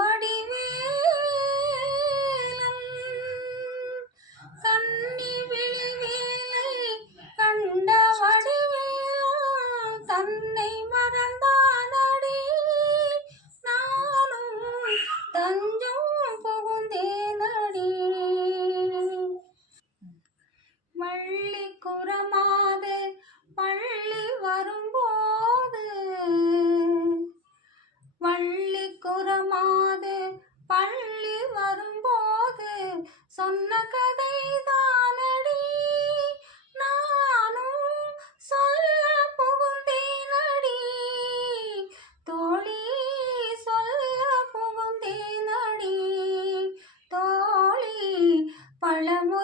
வடிவேலன் கன்னி விழிவேலை கண்ட வடிவேலன் தன்னை மறந்தானடி நானும் தஞ்சம் புகுந்தேனடி வள்ளி குறமாது பள்ளி வரும்போது வள்ளி குறமாது பள்ளி வரும்போது சொன்ன கதை தானடி நானும் சொல்ல புகுந்தேனடி தோழி சொல்ல புகுந்தேனடி தோழி பழமொழி